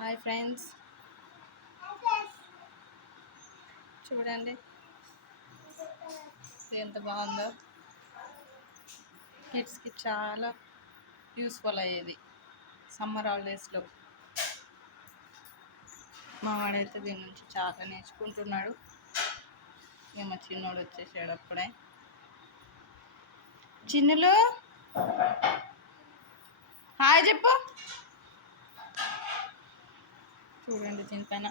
Hi friends, చూడండి ఎంత బాగుందో. కిడ్స్కి చాలా యూస్ఫుల్ అయ్యేది సమ్మర్ హాలిడేస్లో. మా వాడైతే దీని నుంచి చాలా నేర్చుకుంటున్నాడు. మా చిన్నోడు వచ్చేసాడు అప్పుడే. చిన్నులు హాయ్ చెప్పు. చూడండి దీనిపైన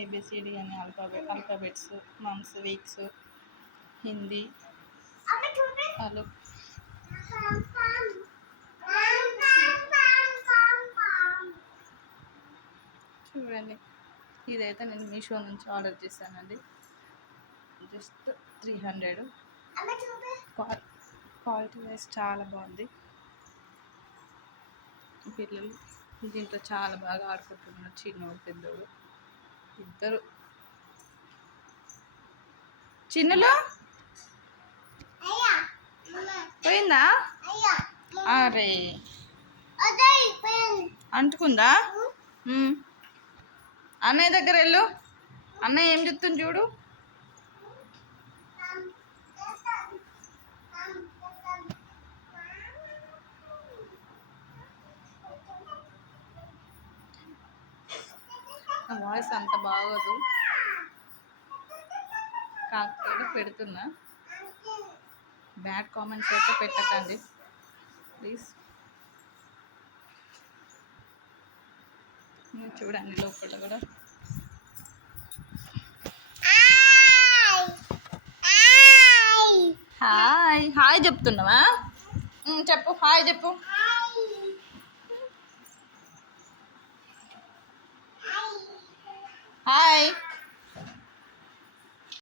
ఏబిసిడి అని alphabets, months, weeks, Hindi, hello. చూడండి, ఇదైతే నేను మీషో నుంచి ఆర్డర్ చేశానండి. జస్ట్ 300. క్వాలిటీ వైజ్ చాలా బాగుంది. పిల్లలు దీంట్లో చాలా బాగా ఆడుకుంటున్నారు, చిన్నోడు పెద్దోడు ఇద్దరు. చిన్నలో పోయిందా? అరే అంటుకుందా? అన్నయ్య దగ్గర వెళ్ళు. అన్నయ్య ఏం చెప్తుంది చూడు. వాయిస్ అంత బాగోదు, కాకపోతే పెడుతున్నా. బ్యాడ్ కామెంట్స్ అయితే పెట్టకండి ప్లీజ్. చూడండి లోపల కూడా. హాయ్ హాయ్ చెప్తున్నావా? చెప్పు, హాయ్ చెప్పు. హాయ్.